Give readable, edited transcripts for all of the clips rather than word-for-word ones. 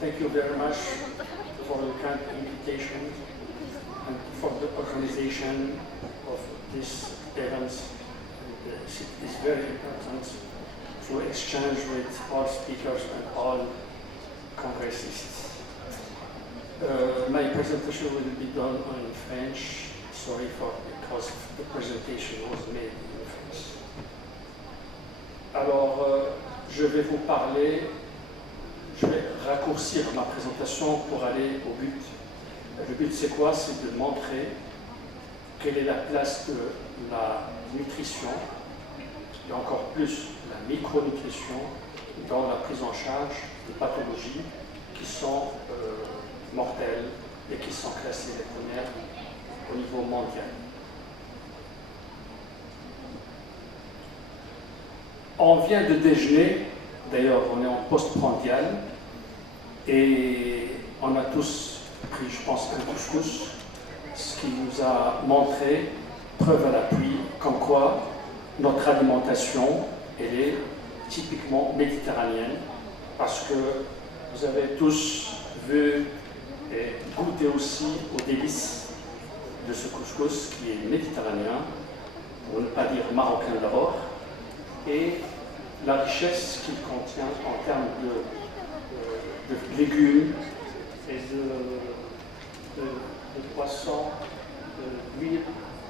Thank you very much for the kind invitation and for the organization of this event. It is very important to exchange with all speakers and all congressists. My presentation will be done in French. Sorry because the presentation was made in French. Alors, je vais vous parler, je vais raccourcir ma présentation pour aller au but. Le but, c'est quoi? C'est de montrer quelle est la place de la nutrition, et encore plus la micronutrition, dans la prise en charge de pathologies qui sont mortelles et qui sont classées les premières au niveau mondial. On vient de déjeuner, d'ailleurs on est en post-prandial, et on a tous pris, je pense, un couscous, ce qui nous a montré, preuve à l'appui, comme quoi notre alimentation, elle est typiquement méditerranéenne, parce que vous avez tous vu et goûté aussi aux délices de ce couscous qui est méditerranéen, pour ne pas dire marocain d'abord, et la richesse qu'il contient en termes de légumes et de poissons, d'huile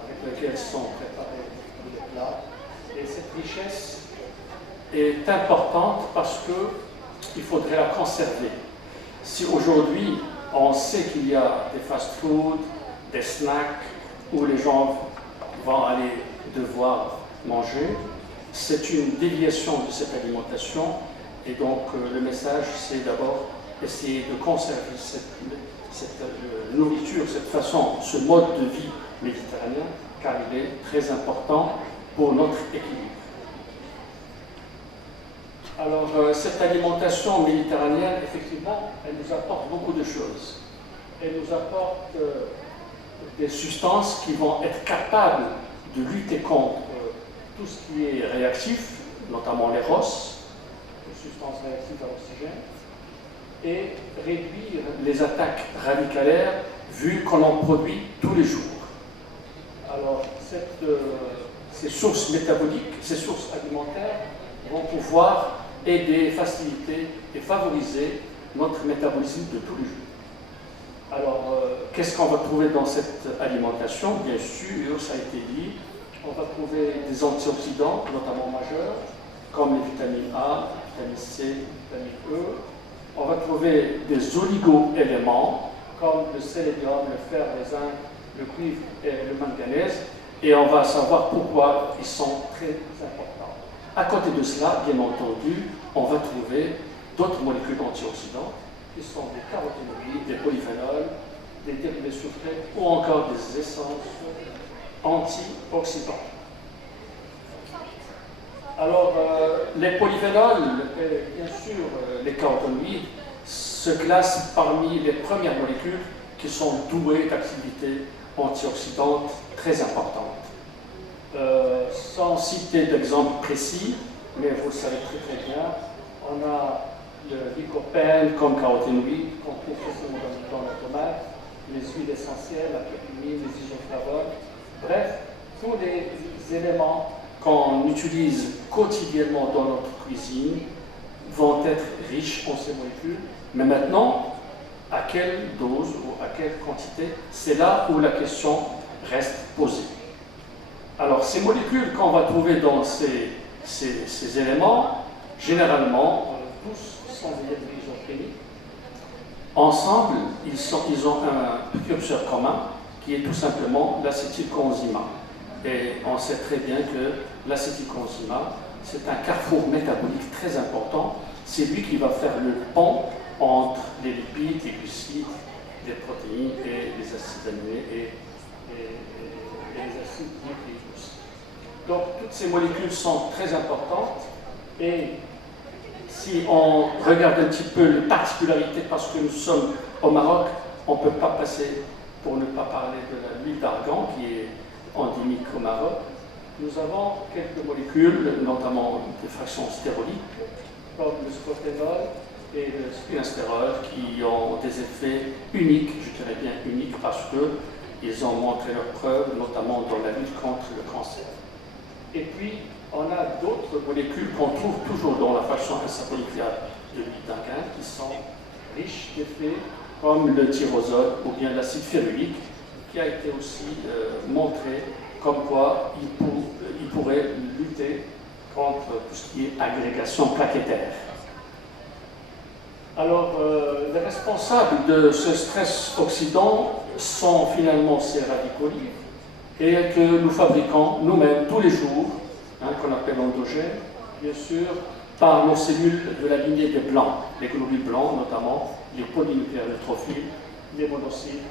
avec laquelle sont préparés les plats. Et cette richesse est importante parce qu'il faudrait la conserver. Si aujourd'hui on sait qu'il y a des fast-foods, des snacks où les gens vont aller devoir manger, c'est une déviation de cette alimentation, et donc le message, c'est d'abord essayer de conserver cette nourriture, cette façon, ce mode de vie méditerranéen, car il est très important pour notre équilibre. Alors, cette alimentation méditerranéenne, effectivement, elle nous apporte beaucoup de choses. Elle nous apporte des substances qui vont être capables de lutter contre tout ce qui est réactif, notamment les ROS, les substances réactives à l'oxygène, et réduire les attaques radicalaires vu qu'on en produit tous les jours. Alors, ces sources métaboliques, ces sources alimentaires vont pouvoir aider, faciliter et favoriser notre métabolisme de tous les jours. Alors, qu'est-ce qu'on va trouver dans cette alimentation? Bien sûr, ça a été dit, on va trouver des antioxydants, notamment majeurs, comme les vitamines A, vitamine C, vitamine E. On va trouver des oligo-éléments, comme le sélénium, le fer, le zinc, le cuivre et le manganèse. Et on va savoir pourquoi ils sont très importants. À côté de cela, bien entendu, on va trouver d'autres molécules antioxydantes, qui sont des caroténoïdes, des polyphénols, des dérivés sucrés ou encore des essences antioxydants. Alors, les polyphénols et bien sûr les caroténoïdes se classent parmi les premières molécules qui sont douées d'activités antioxydantes très importantes. Sans citer d'exemples précis, mais vous le savez très bien, on a le lycopène comme caroténoïde qu'on trouve facilement dans la tomate, les huiles essentielles, la curcumine, les isoflavones. Bref, tous les éléments qu'on utilise quotidiennement dans notre cuisine vont être riches en ces molécules. Mais maintenant, à quelle dose ou à quelle quantité? C'est là où la question reste posée. Alors, ces molécules qu'on va trouver dans ces éléments, généralement, tous sont des isochréniques. Ensemble, ils ont un précurseur commun qui est tout simplement l'acétylcoenzyme. Et on sait très bien que l'acétylcoenzyme, c'est un carrefour métabolique très important. C'est lui qui va faire le pont entre les lipides, les glucides, les protéines et les acides aminés et les acides nucléiques aussi. Donc, toutes ces molécules sont très importantes, et si on regarde un petit peu les particularités, parce que nous sommes au Maroc, on ne peut pas passer, pour ne pas parler de l'huile d'argan qui est endémique au Maroc. Nous avons quelques molécules, notamment des fractions stéroïdes, comme le scophénol, et le spinestérol qui ont des effets uniques, je dirais bien uniques, parce qu'ils ont montré leurs preuves, notamment dans la lutte contre le cancer. Et puis, on a d'autres molécules qu'on trouve toujours dans la fraction insapolycléale de l'huile d'argan qui sont riches d'effets comme le tyrosol ou bien l'acide férulique, qui a été aussi montré comme quoi il pourrait lutter contre tout ce qui est agrégation plaquettaire. Alors, les responsables de ce stress oxydant sont finalement ces radicaux libres et que nous fabriquons nous-mêmes tous les jours, qu'on appelle endogènes, bien sûr, par nos cellules de la lignée des blancs, les globules blancs notamment, les polynucléaires neutrophiles, les monocytes,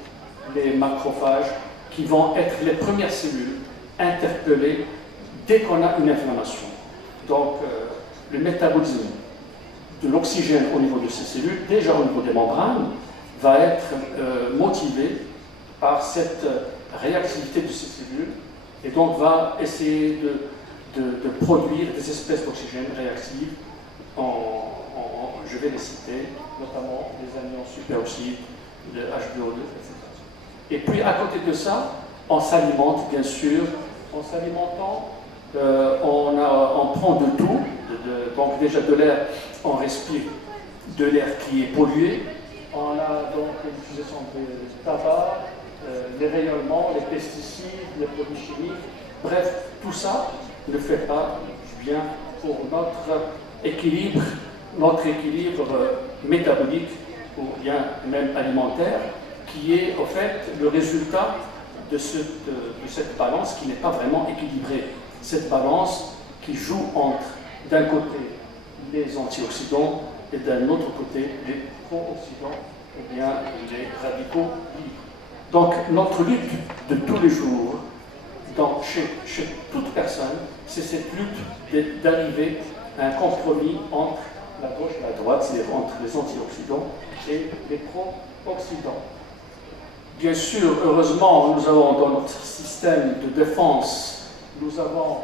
les macrophages, qui vont être les premières cellules interpellées dès qu'on a une inflammation. Donc, le métabolisme de l'oxygène au niveau de ces cellules, déjà au niveau des membranes, va être motivé par cette réactivité de ces cellules et donc va essayer de produire des espèces d'oxygène réactives, je vais les citer, notamment les anions superoxydes, le H2O2, etc. Et puis à côté de ça, on s'alimente bien sûr, en s'alimentant, on prend de tout, donc déjà de l'air, on respire de l'air qui est pollué, on a donc l'utilisation de tabac, les rayonnements, les pesticides, les produits chimiques, bref, tout ça ne fait pas du bien pour notre équilibre métabolique ou bien même alimentaire, qui est en fait le résultat de cette balance qui n'est pas vraiment équilibrée. Cette balance qui joue entre, d'un côté, les antioxydants et d'un autre côté, les pro-oxydants, ou bien les radicaux libres. Donc, notre lutte de tous les jours, chez toute personne, c'est cette lutte d'arriver à un compromis entre la gauche et la droite, c'est-à-dire entre les antioxydants et les pro-oxydants. Bien sûr, heureusement, nous avons dans notre système de défense, nous avons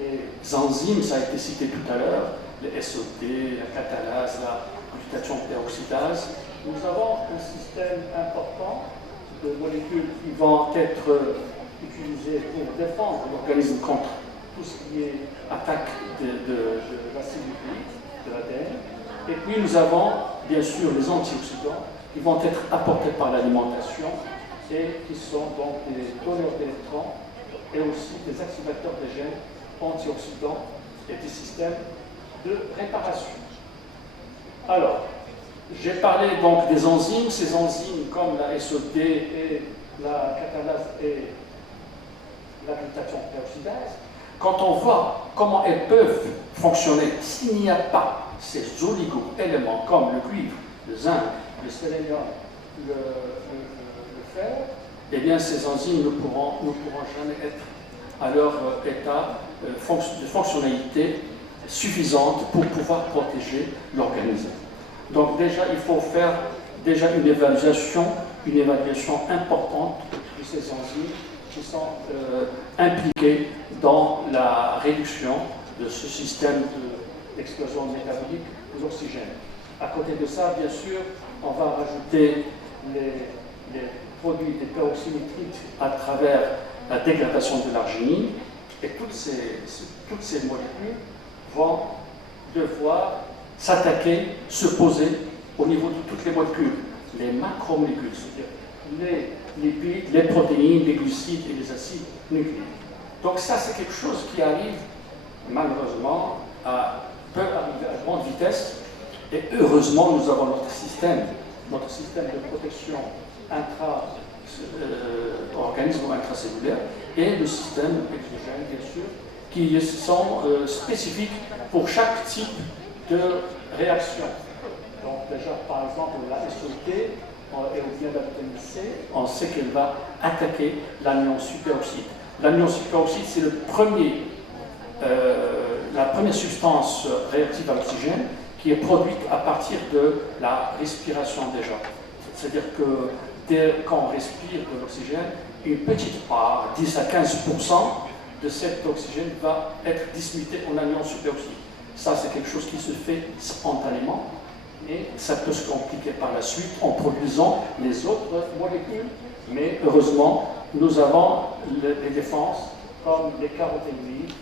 les enzymes, ça a été cité tout à l'heure, les SOT, la catalase, la glutathion peroxydase. Nous avons un système important de molécules qui vont être utilisées pour défendre l'organisme contre tout ce qui est attaque de l'acide nucléique, de l'ADN. Et puis nous avons bien sûr les antioxydants qui vont être apportés par l'alimentation et qui sont donc des donneurs d'électrons et aussi des activateurs des gènes antioxydants et des systèmes de réparation. Alors, j'ai parlé donc des enzymes, ces enzymes comme la SOD et la catalase et la glutathion peroxydase. Quand on voit comment elles peuvent fonctionner s'il n'y a pas ces oligo-éléments comme le cuivre, le zinc, le sélénium, le fer, eh bien ces enzymes ne pourront jamais être à leur état de fonctionnalité suffisante pour pouvoir protéger l'organisme. Donc déjà, il faut faire déjà une évaluation importante de ces enzymes qui sont impliquées dans la réduction de ce système d'explosion métabolique de l'oxygène. À côté de ça, bien sûr, on va rajouter les produits des peroxynitrites à travers la dégradation de l'arginine, et toutes ces molécules vont devoir s'attaquer, se poser au niveau de toutes les molécules, les macromolécules, c'est-à-dire les lipides, les protéines, les glucides et les acides nucléiques. Donc ça, c'est quelque chose qui arrive, malheureusement, peut arriver à grande vitesse, et heureusement, nous avons notre système de protection organisme ou intracellulaire, et le système exogène, bien sûr, qui sont spécifiques pour chaque type de réaction. Donc déjà, par exemple, la SOT et ou bien la vitamine C, on sait qu'elle va attaquer l'anion superoxyde. L'anion superoxyde, c'est la première substance réactive à l'oxygène qui est produite à partir de la respiration déjà. C'est-à-dire que quand on respire de l'oxygène, une petite part, 10 à 15% de cet oxygène va être dismuté en anion superoxyde. Ça, c'est quelque chose qui se fait spontanément. et ça peut se compliquer par la suite en produisant les autres molécules. Mais heureusement, nous avons les défenses comme les caroténoïdes,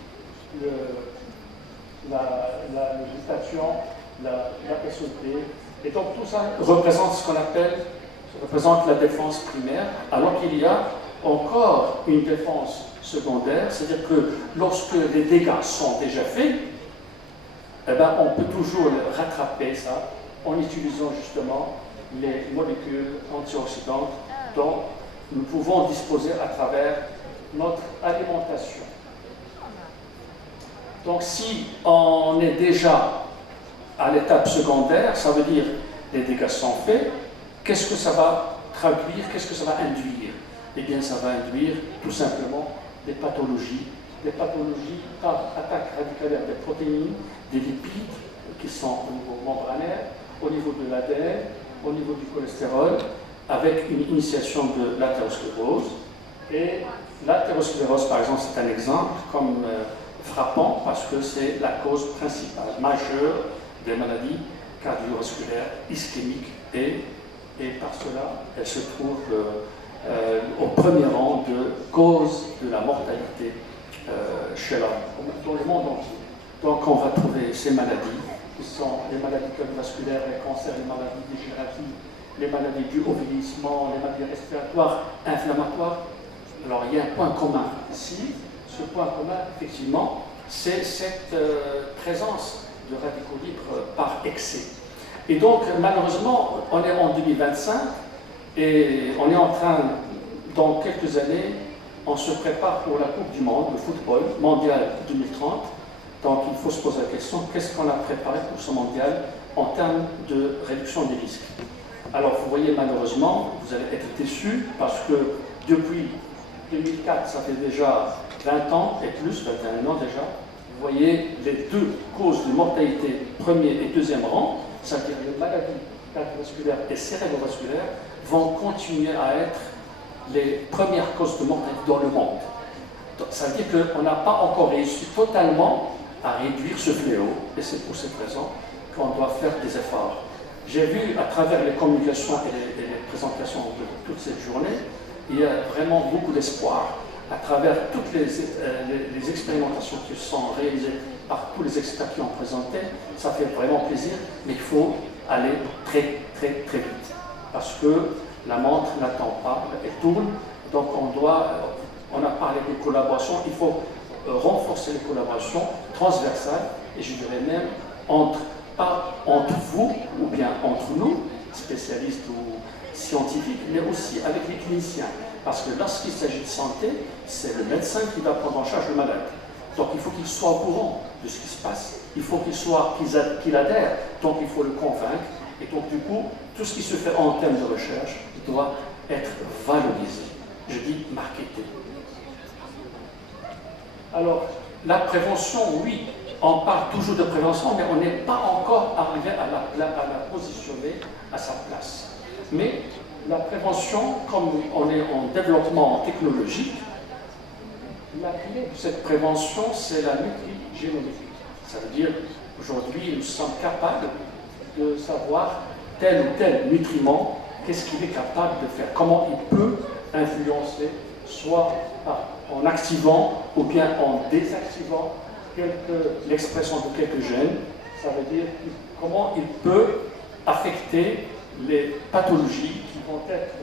la glutation, la SOT. Et donc tout ça représente ce qu'on appelle la défense primaire, alors qu'il y a encore une défense secondaire, c'est-à-dire que lorsque les dégâts sont déjà faits, eh ben, on peut toujours rattraper ça en utilisant justement les molécules antioxydantes dont nous pouvons disposer à travers notre alimentation. Donc si on est déjà à l'étape secondaire, ça veut dire les dégâts sont faits, qu'est-ce que ça va traduire, qu'est-ce que ça va induire? Eh bien ça va induire tout simplement des pathologies par attaque radicalaire des protéines, des lipides qui sont au niveau membranaire, au niveau de l'ADN, au niveau du cholestérol, avec une initiation de l'athérosclérose. Et l'athérosclérose, par exemple, c'est un exemple comme frappant parce que c'est la cause principale, majeure des maladies cardiovasculaires ischémiques et par cela, elle se trouve au premier rang de cause de la mortalité chez l'homme, dans le monde entier. Donc on va trouver ces maladies, qui sont les maladies cardiovasculaires, les cancers, les maladies dégénératives, les maladies dues au vieillissement, les maladies respiratoires, inflammatoires. Alors il y a un point commun ici. Ce point commun, effectivement, c'est cette présence de radicaux libres par excès. Et donc, malheureusement, on est en 2025 et on est en train, dans quelques années, on se prépare pour la Coupe du Monde, le football mondial 2030. Donc, il faut se poser la question, qu'est-ce qu'on a préparé pour ce mondial en termes de réduction des risques? Alors, vous voyez, malheureusement, vous allez être déçus parce que depuis 2004, ça fait déjà 20 ans et plus, 21 ans déjà, vous voyez les deux causes de mortalité, premier et deuxième rang, c'est-à-dire les maladies cardiovasculaires et cérébrovasculaires, vont continuer à être les premières causes de mortalité dans le monde. Donc, ça veut dire qu'on n'a pas encore réussi totalement à réduire ce fléau, et c'est pour cette raison qu'on doit faire des efforts. J'ai vu à travers les communications et les présentations de toute cette journée, il y a vraiment beaucoup d'espoir à travers toutes les expérimentations qui sont réalisées par tous les experts qui ont présenté. Ça fait vraiment plaisir, mais il faut aller très vite parce que la montre n'attend pas, elle tourne. Donc on a parlé des collaborations, il faut renforcer les collaborations transversales et je dirais même pas entre vous ou bien entre nous, spécialistes ou scientifiques, mais aussi avec les cliniciens. Parce que lorsqu'il s'agit de santé, c'est le médecin qui va prendre en charge le malade. Donc il faut qu'il soit au courant de ce qui se passe, il faut qu'il adhère, donc il faut le convaincre. Et donc du coup, tout ce qui se fait en termes de recherche doit être valorisé. Je dis marketé. Alors, la prévention, oui, on parle toujours de prévention, mais on n'est pas encore arrivé à la positionner à sa place. Mais la prévention, comme on est en développement technologique, la clé de cette prévention, c'est la nutri-génomique. Ça veut dire, aujourd'hui, nous sommes capables de savoir tel ou tel nutriment, qu'est-ce qu'il est capable de faire, comment il peut influencer, soit en activant ou bien en désactivant l'expression de quelques gènes. Ça veut dire comment il peut affecter les pathologies qui vont être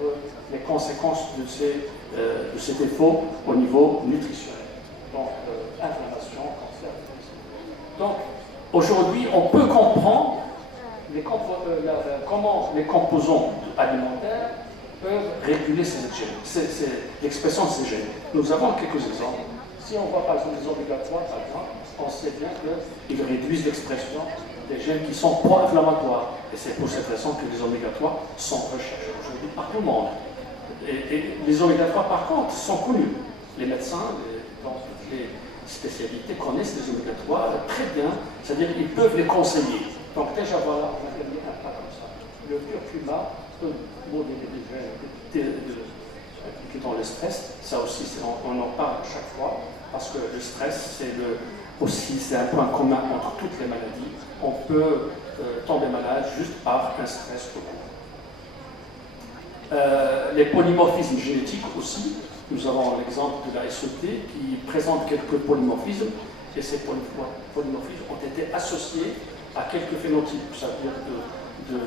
les conséquences de ces défauts au niveau nutritionnel. Donc, inflammation, cancer. Donc, aujourd'hui, on peut comprendre comment les composants alimentaires peuvent réguler ces gènes. C'est l'expression de ces gènes. Nous avons quelques exemples. Si on voit par exemple les oméga 3, par exemple, on sait bien qu'ils réduisent l'expression des gènes qui sont pro-inflammatoires. Et c'est pour cette raison que les oméga 3 sont recherchés aujourd'hui par tout le monde. Et les oméga 3, par contre, sont connus. Les médecins, dans toutes les spécialités, connaissent les oméga 3 très bien, c'est-à-dire qu'ils peuvent les conseiller. Donc déjà, voilà, on va gagner un pas comme ça. Le curcuma peut moduler les gènes impliqués dans le stress. Ça aussi, on en parle à chaque fois, parce que le stress, c'est aussi, c'est un point commun entre toutes les maladies. On peut tomber malade juste par un stress trop court. Les polymorphismes génétiques aussi. Nous avons l'exemple de la SOT qui présente quelques polymorphismes et ces polymorphismes ont été associés à quelques phénotypes, c'est-à-dire de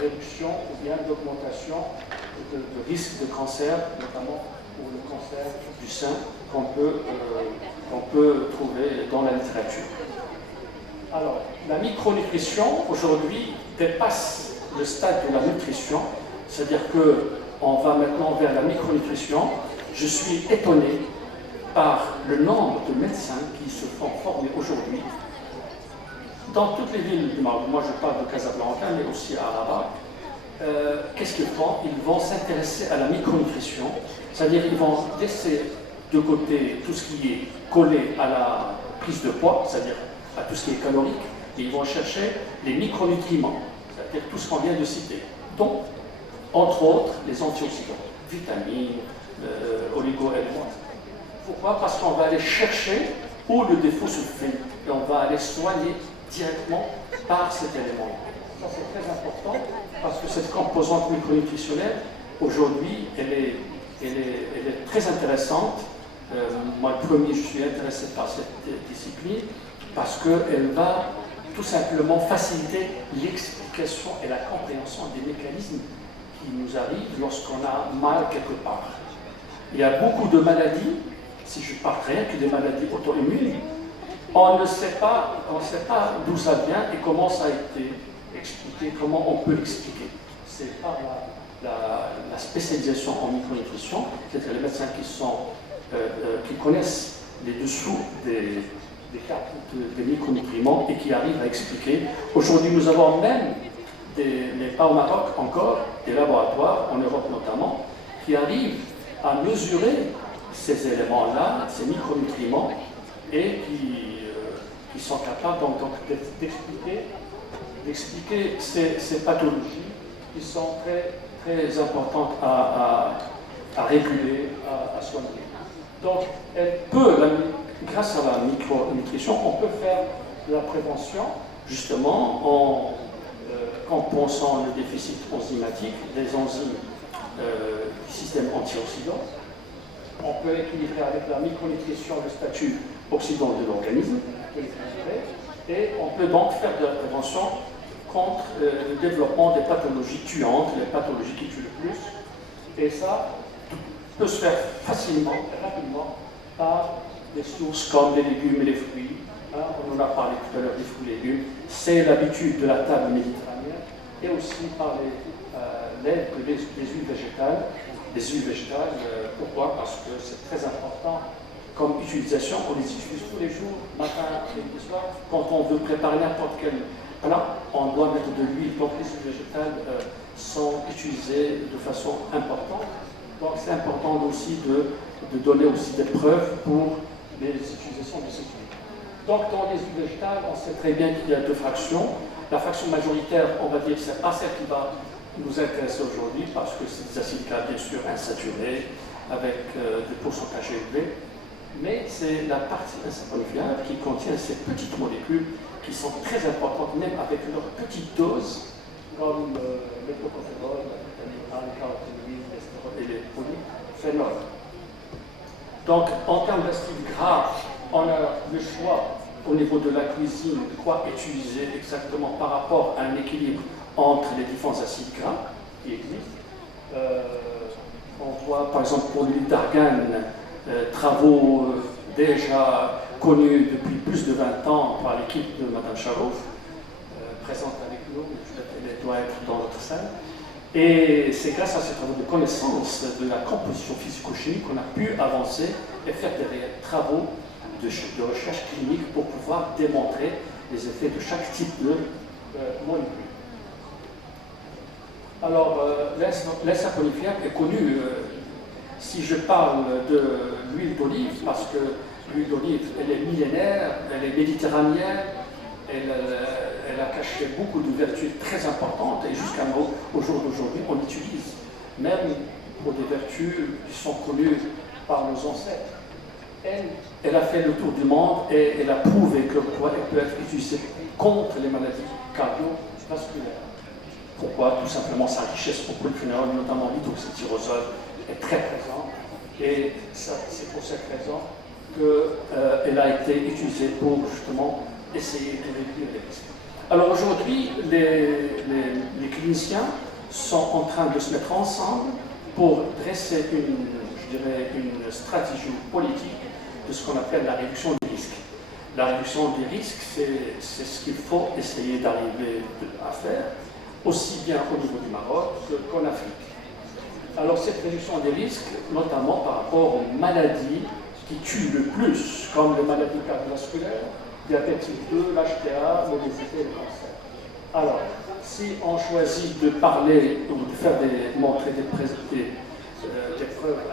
réduction ou bien d'augmentation de risque de cancer, notamment pour le cancer du sein qu'on peut trouver dans la littérature. Alors, la micronutrition aujourd'hui dépasse le stade de la nutrition, c'est-à-dire qu'on va maintenant vers la micronutrition. Je suis étonné par le nombre de médecins qui se font former aujourd'hui dans toutes les villes du Maroc. Moi, je parle de Casablanca, mais aussi à Rabat. Qu'est-ce qu'ils font? Ils vont s'intéresser à la micronutrition, c'est-à-dire qu'ils vont laisser de côté tout ce qui est collé à la prise de poids, c'est-à-dire à tout ce qui est calorique, et ils vont chercher les micronutriments, c'est-à-dire tout ce qu'on vient de citer, dont, entre autres, les antioxydants, vitamines, oligo-éléments. Pourquoi? Parce qu'on va aller chercher où le défaut se fait, et on va aller soigner directement par cet élément. Ça, c'est très important, parce que cette composante micronutritionnelle, aujourd'hui, elle est très intéressante. Moi, le premier, je suis intéressé par cette discipline, parce qu'elle va tout simplement faciliter l'explication et la compréhension des mécanismes qui nous arrivent lorsqu'on a mal quelque part. Il y a beaucoup de maladies, si je parle rien que des maladies auto-immunes, on ne sait pas d'où ça vient et comment ça a été expliqué, comment on peut l'expliquer. C'est par la spécialisation en micronutrition, c'est-à-dire les médecins qui connaissent les dessous des micronutriments et qui arrivent à expliquer. Aujourd'hui, nous avons même, mais pas au Maroc encore, des laboratoires, en Europe notamment, qui arrivent à mesurer ces éléments-là, ces micronutriments, et qui sont capables donc d'expliquer ces pathologies qui sont très, très importantes à réguler, à soigner. Donc, grâce à la micronutrition, on peut faire de la prévention, justement, en compensant le déficit enzymatique des enzymes du système antioxydant. On peut équilibrer avec la micronutrition le statut oxydant de l'organisme, et on peut donc faire de la prévention contre le développement des pathologies tuantes, les pathologies qui tuent le plus. Et ça peut se faire facilement et rapidement par des sources comme les légumes et les fruits. On en a parlé tout à l'heure des fruits et légumes. C'est l'habitude de la table méditerranéenne, et aussi par l'aide des huiles végétales. Les huiles végétales, pourquoi? Parce que c'est très important comme utilisation. On les utilise tous les jours, matin et soir. Quand on veut préparer n'importe quel plat, on doit mettre de l'huile. Donc les huiles végétales sont utilisées de façon importante. Donc c'est important aussi de donner aussi des preuves pour les utilisations de ces huiles. Donc dans les huiles végétales, on sait très bien qu'il y a deux fractions. La fraction majoritaire, on va dire, c'est pas celle qui va nous intéresser aujourd'hui, parce que c'est des acides gras bien sûr insaturés, avec des pourcentages élevés. Mais c'est la partie insaponifiable qui contient ces petites molécules qui sont très importantes, même avec leur petite dose, comme le tocophénol, la vitamine A, le caroténoïde, l'estérol et les polyphénols. Donc, en termes d'acides gras, on a le choix au niveau de la cuisine de quoi utiliser exactement par rapport à un équilibre entre les différents acides gras qui existent. On voit par exemple pour l'huile d'argan, travaux déjà connus depuis plus de 20 ans par l'équipe de Mme Charouf, présente avec nous, elle doit être dans notre salle. Et c'est grâce à ces travaux de connaissance de la composition physico-chimique qu'on a pu avancer et faire des travaux de recherche clinique pour pouvoir démontrer les effets de chaque type de molécule. Alors, l'insaponifiable est connu, si je parle de l'huile d'olive, parce que l'huile d'olive, elle est millénaire, elle est méditerranéenne, elle a caché beaucoup de vertus très importantes, et jusqu'à au jour d'aujourd'hui, on l'utilise, même pour des vertus qui sont connues par nos ancêtres. elle a fait le tour du monde et elle a prouvé que quoi elle peut être utilisée contre les maladies cardiovasculaires. Pourquoi? Tout simplement sa richesse au polyphénol, notamment l'hydroxytyrosol, est très présente. Et c'est pour cette raison qu'elle a été utilisée pour justement essayer de réduire les risques. Alors aujourd'hui, les cliniciens sont en train de se mettre ensemble pour dresser une stratégie politique de ce qu'on appelle la réduction des risques. La réduction des risques, c'est ce qu'il faut essayer d'arriver à faire, aussi bien au niveau du Maroc qu'en Afrique. Alors cette réduction des risques, notamment par rapport aux maladies qui tuent le plus, comme les maladies cardiovasculaires, diabète type 2, l'HTA, l'obésité et le cancer. Alors, si on choisit de parler ou de faire montrer des preuves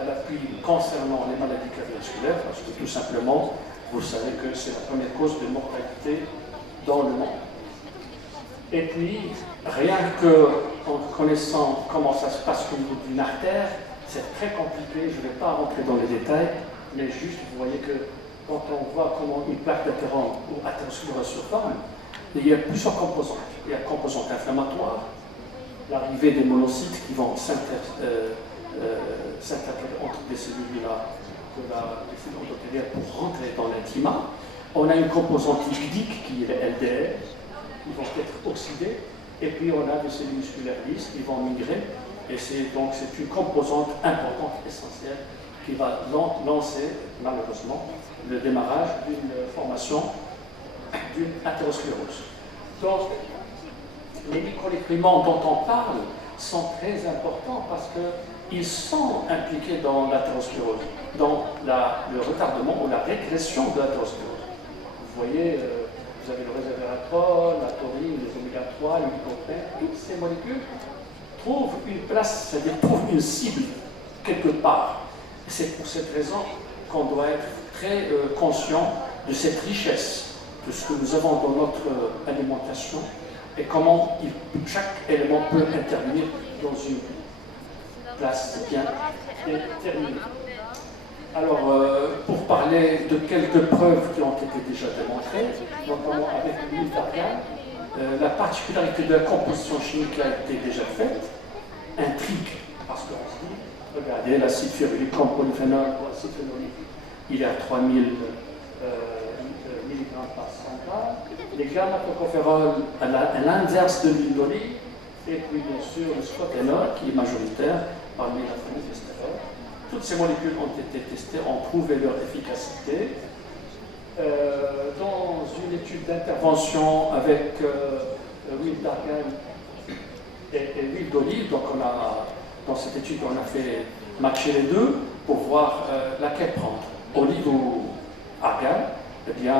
à l'appui concernant les maladies cardiovasculaires, parce que tout simplement, vous savez que c'est la première cause de mortalité dans le monde. Et puis, rien qu'en connaissant comment ça se passe au niveau d'une artère, c'est très compliqué, je ne vais pas rentrer dans les détails, mais juste, vous voyez que quand on voit comment une plaque d'athérome ou athérosclérose se forme, il y a plusieurs composantes. Il y a la composante inflammatoire, l'arrivée des monocytes qui vont s'intercaler entre des cellules des cellules endothéliales pour rentrer dans l'intima. On a une composante lipidique qui est le LDL, qui vont être oxydés, et puis on a des cellules musculaires lisses qui vont migrer, et donc c'est une composante importante, essentielle, qui va lancer, malheureusement, le démarrage d'une formation d'une athérosclérose. Donc, les micronutriments dont on parle sont très importants parce qu'ils sont impliqués dans l'athérosclérose, dans le retardement ou la régression de l'athérosclérose. Vous voyez, vous avez le resveratrol, la taurine, les oméga-3, le lycopène, toutes ces molécules trouvent une place, c'est-à-dire trouvent une cible quelque part. Et c'est pour cette raison qu'on doit être très conscient de cette richesse, de ce que nous avons dans notre alimentation et comment chaque élément peut intervenir dans une place bien déterminée. Alors, pour parler de quelques preuves qui ont été déjà démontrées, notamment avec l'huile d'argan, la particularité de la composition chimique qui a été déjà faite intrigue, parce qu'on se dit, regardez, l'acide férulique comme polyphénol ou acide phénolique, il est à 3000 mg par 100 g. Les gamma-tocophérols à l'inverse de l'huile d'olive, et puis bien sûr le scoténol qui est majoritaire parmi la phénolphthaleine. Toutes ces molécules ont été testées, ont prouvé leur efficacité. Dans une étude d'intervention avec l'huile d'argan et l'huile d'olive, donc dans cette étude on a fait matcher les deux pour voir laquelle prendre, olive ou argan. Eh bien,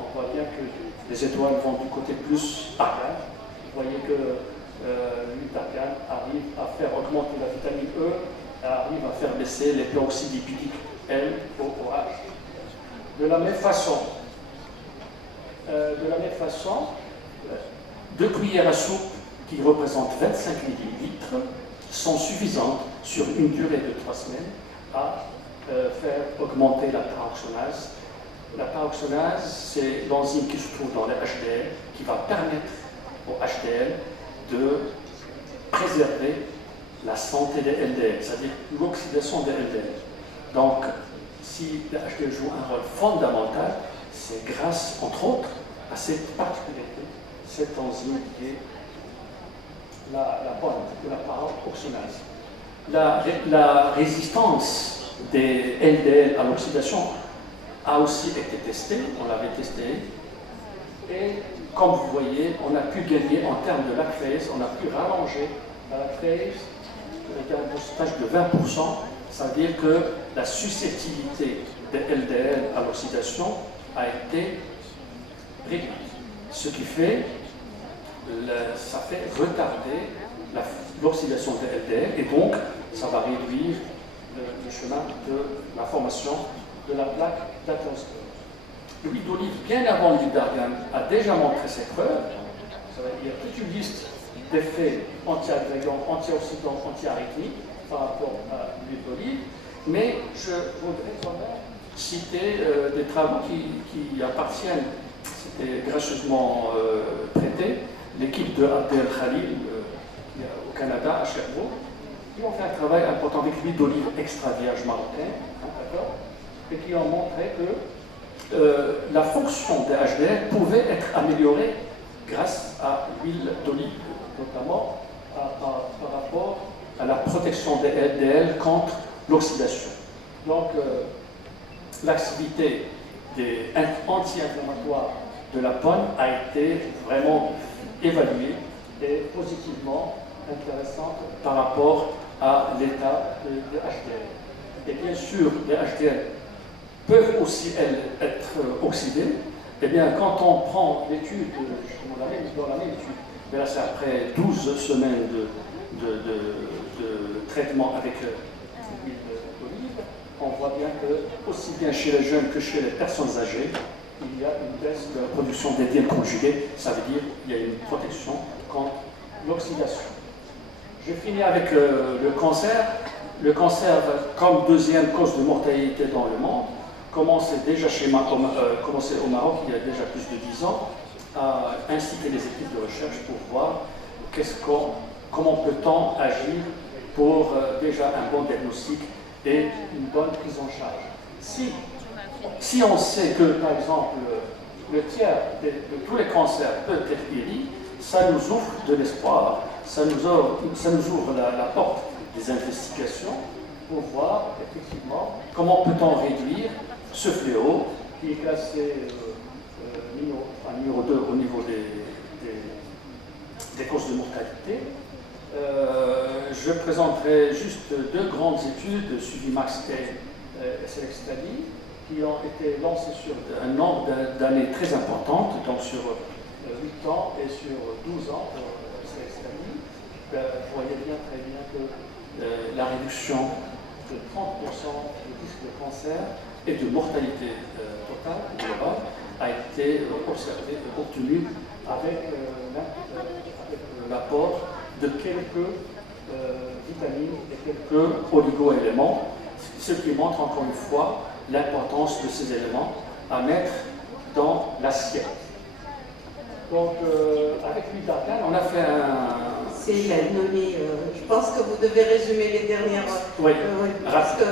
on voit bien que les étoiles vont du côté plus argan. Vous voyez que l'huile d'argan arrive à faire augmenter la vitamine E, arrive à faire baisser les peroxydes lipidiques LOOH. De la même façon, 2 cuillères à soupe qui représentent 25 millilitres sont suffisantes sur une durée de 3 semaines à faire augmenter la peroxynase. La peroxynase, c'est l'enzyme qui se trouve dans les HDL qui va permettre au HDL de préserver la santé des LDL, c'est-à-dire l'oxydation des LDL. Donc, si le HDL joue un rôle fondamental, c'est grâce, entre autres, à cette particularité, cette enzyme qui est la bonne, la peroxynase. La résistance des LDL à l'oxydation a aussi été testée, on l'avait testé, et comme vous voyez, on a pu gagner en termes de lactase, on a pu rallonger la lactase avec un pourcentage de 20%, ça veut dire que la susceptibilité des LDL à l'oxydation a été réduite. Ce qui fait, ça fait retarder l'oxydation des LDL et donc ça va réduire le chemin de la formation de la plaque d'athérosclérose. L'huile d'olive, bien avant l'huile d'argan, a déjà montré ses preuves. Ça veut dire toute une liste d'effets anti-agrégants, antioxydants, anti-arythmiques par rapport à l'huile d'olive. Mais je voudrais quand même citer des travaux qui appartiennent, c'était gracieusement prêté, l'équipe de Abdel Khalil au Canada, à Sherbrooke, qui ont fait un travail important avec l'huile d'olive extra vierge marocaine, et qui ont montré que la fonction des HDL pouvait être améliorée grâce à l'huile d'olive, notamment par rapport à la protection des LDL contre l'oxydation. Donc, l'activité des anti-inflammatoires de la pomme a été vraiment évaluée et positivement intéressante par rapport à l'état des HDL. Et bien sûr, les HDL peuvent aussi, elles, être oxydées. Eh bien, quand on prend l'étude, dans la même étude, mais là c'est après 12 semaines de traitement avec l'huile d'olive, on voit bien que, aussi bien chez les jeunes que chez les personnes âgées, il y a une baisse de la production d'éthyle conjuguée, ça veut dire qu'il y a une protection contre l'oxydation. Je finis avec le cancer. Le cancer, comme deuxième cause de mortalité dans le monde, commençait déjà commencé au Maroc il y a déjà plus de 10 ans, à inciter les équipes de recherche pour voir comment peut-on agir pour déjà un bon diagnostic et une bonne prise en charge. Si on sait que, par exemple, le tiers de tous les cancers peut être guéri, ça nous ouvre de l'espoir, ça nous ouvre la porte des investigations pour voir effectivement comment peut-on réduire ce fléau qui est classé numéro 2 au niveau des causes de mortalité. Je présenterai juste deux grandes études, Suvimax et Select Study, qui ont été lancées sur un nombre d'années très importantes, donc sur 8 ans et sur 12 ans pour Select Study. Vous voyez très bien que la réduction de 30% du risque de cancer et de mortalité totale globale a été obtenue avec l'apport de quelques vitamines et quelques oligo-éléments, ce qui montre encore une fois l'importance de ces éléments à mettre dans l'assiette. Donc, avec l'huile d'argan, on a fait un... C'est la donnée. Je pense que vous devez résumer les dernières... Oui, parce que,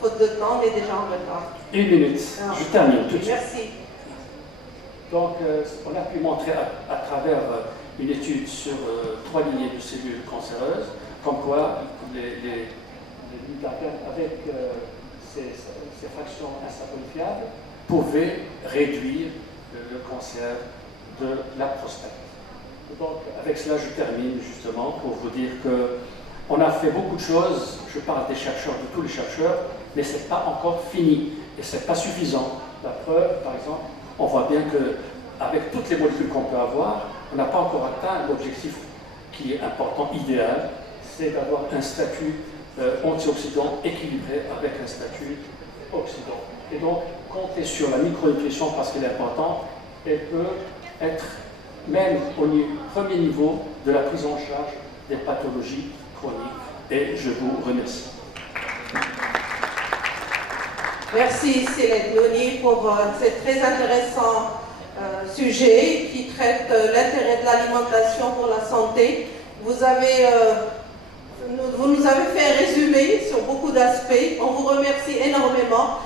faute de temps, on est déjà en retard. Une minute, je termine tout de suite. Merci. Donc, on a pu montrer à travers une étude sur 3 lignées de cellules cancéreuses, comme quoi les huiles d'argan avec ces fractions insaponifiables pouvaient réduire le cancer de la prostate. Donc, avec cela, je termine justement pour vous dire qu'on a fait beaucoup de choses. Je parle des chercheurs, de tous les chercheurs, mais ce n'est pas encore fini et ce n'est pas suffisant. La preuve, par exemple, on voit bien qu'avec toutes les molécules qu'on peut avoir, on n'a pas encore atteint l'objectif qui est important, idéal, c'est d'avoir un statut antioxydant équilibré avec un statut oxydant. Et donc, compter sur la micronutrition parce qu'elle est importante, elle peut être même au premier niveau de la prise en charge des pathologies chroniques. Et je vous remercie. Merci Céleste Loni pour ce très intéressant sujet qui traite l'intérêt de l'alimentation pour la santé. Vous nous avez fait un résumé sur beaucoup d'aspects. On vous remercie énormément.